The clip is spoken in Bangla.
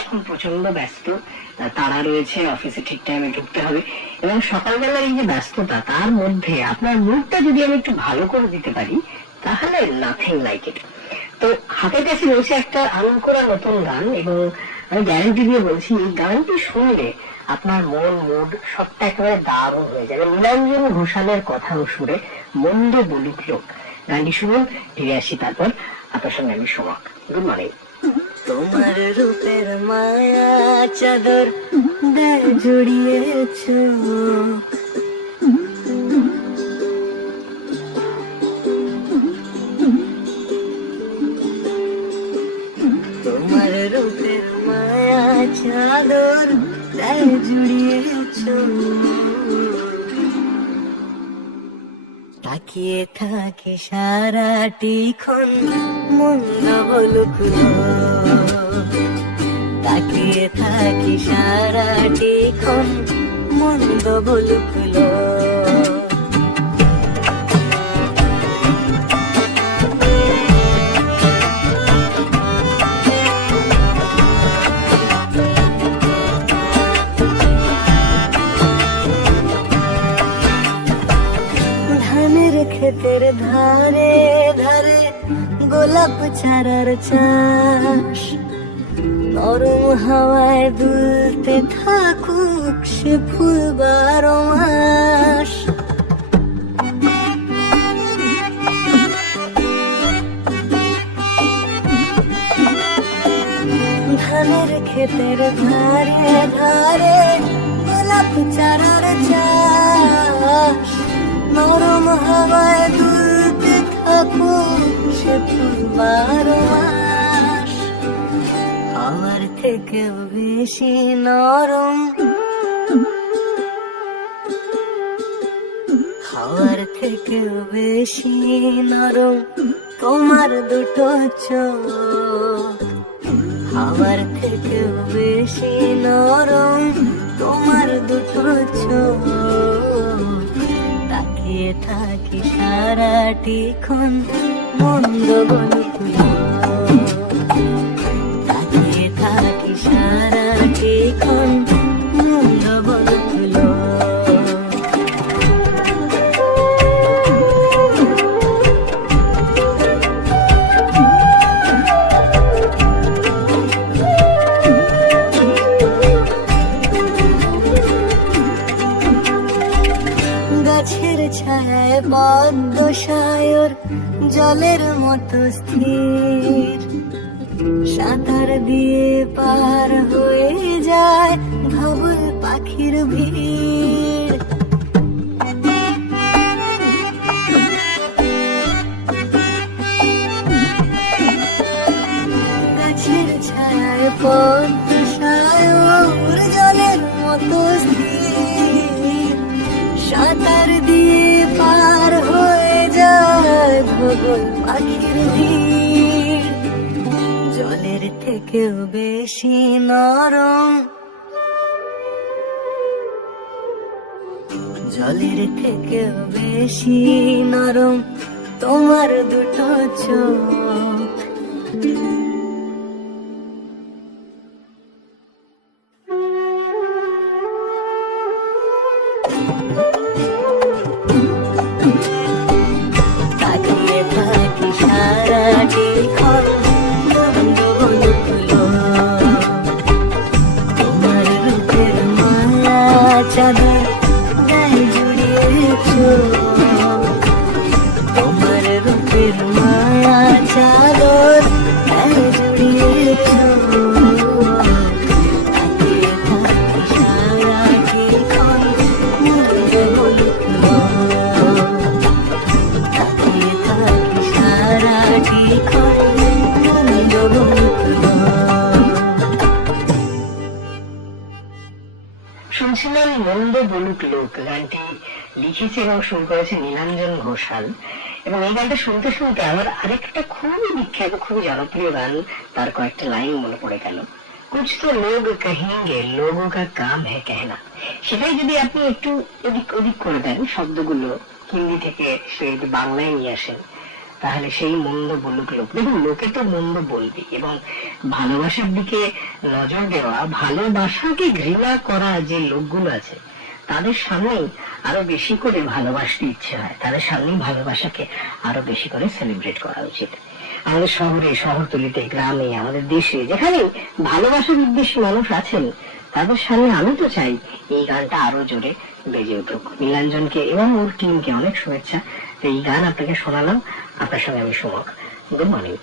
এখন প্রচন্ড ব্যস্ত, তারা রয়েছে, অফিসে ঠিক টাইমে ঢুকতে হবে, এবং সকালবেলার এই যে ব্যস্ততা তার মধ্যে আপনার মুডটা যদি আমি একটু ভালো করে দিতে পারি তাহলে নাথিং লাইক ইট। তো হাতের কাছে রয়েছে একটা আনন্দ করা নতুন গান, এবং আমি গ্যারান্টি দিয়ে বলছি এই গানটি শুনলে আপনার মন মুড সবটা একেবারে দারুণ হয়ে যাবে। নীলাঞ্জন ঘোষালের কথা ও সুরে মন্দ বলুক লোক, গানটি শুনুন, ফিরে আসি তারপর আপনার সঙ্গে আমি সোমাক। Good morning. তোমার রূপের মায়া চাদর গায়ে জড়িয়েছ, তোমার রূপের মায়া চাদর গায়ে জড়িয়েছ, তাকিয়ে থাকি সারাটি ক্ষণ মন্দ বলুক লোক, তাকিয়ে থাকি সারাটি ক্ষণ মন্দ বলুক লোক। ক্ষেতের ধারে ধারে গোলাপ চারার চাষ, নরম হাওয়ায় দুলতে থাকুক সে ফুল 12 মাস। ধানের ক্ষেতের ধারে ধারে গোলাপ চারার চাষ, নরম হাওয়ায় দুলতে থাকুক সে ফুল 12 মাস। হাওয়ার থেকেও বেশি নরম, হাওয়ার থেকেও বেশি নরম তোমার দুটো চোখ, হাওয়ার থেকেও বেশি নরম তোমার দুটো চোখ, তাকিয়ে থাকি সারাটি ক্ষণ মন্দ বলুক লোক, তাকিয়ে থাকি সারাটি ক্ষণ মন্দ বলুক লোক। গাছের ছায়ায় পদ্ম সায়র জলের মতো স্থির, সাঁতার দিয়ে পার হয়ে যায় ধবল পাখির ভিড়। গাছের ছায়ায় পদ্ম সায়র জলের মতো স্থির, সাঁতার দিয়ে পার হয়ে যায় ধবল পাখির ভিড়। জলের থেকেও বেশি নরম, জলের থেকেও বেশি নরম তোমার দুটো চোখ। তাকিয়ে থাকি সারাটি ক্ষণ মন্দ বলুক লোক, তোমার রূপের মায়া চাদর গায়ে জড়িয়েছ, তোমার রূপের মায়া চাদর গায়ে জড়িয়েছ, তাকিয়ে থাকি সারাটি ক্ষণ মন্দ বলুক লোক, তাকিয়ে থাকি সারাটি ক্ষণ মন্দ বলুক লোক। শুনছিলাম মন্দ বলুক লোক, গানটি লিখেছে এবং সুর করেছে নীলাঞ্জন ঘোষাল। এবং এই গানটা শুনতে শুনতে আমার আরেকটা খুবই বিখ্যাত খুবই জনপ্রিয় গান তার কয়েকটা লাইন মনে পড়ে গেল। কুছ তো লোগ কহেঙ্গে লোগোं का काम है कहना, সেটাই যদি আপনি একটু এদিক ওদিক করে দেন, শব্দগুলো হিন্দি থেকে সে বাংলায় নিয়ে আসেন, তাহলে সেই মন্দ বলুক লোক। দেখুন, লোকে তো মন্দ বলবে, এবং ভালোবাসার দিকে নজর দেওয়া, ভালোবাসাকে ঘৃণা করা যে লোকগুলো আছে তাদের সামনেই আরো বেশি করে ভালোবাসতে ইচ্ছে হয়, তাদের সামনেই ভালোবাসাকে আরো বেশি করে সেলিব্রেট করা উচিত। আমাদের শহরে, শহরতলিতে, গ্রামে, আমাদের দেশে যেখানে ভালোবাসা বিদ্বেষী মানুষ আছেন তাদের সামনে আমি তো চাই এই গানটা আরো জোরে বেজে উঠুক। নীলাঞ্জনকে এবং ওর টিমকে অনেক শুভেচ্ছা। এই গান আপনাকে শোনালাম, আপনার সঙ্গে আমি সুমক। Good morning.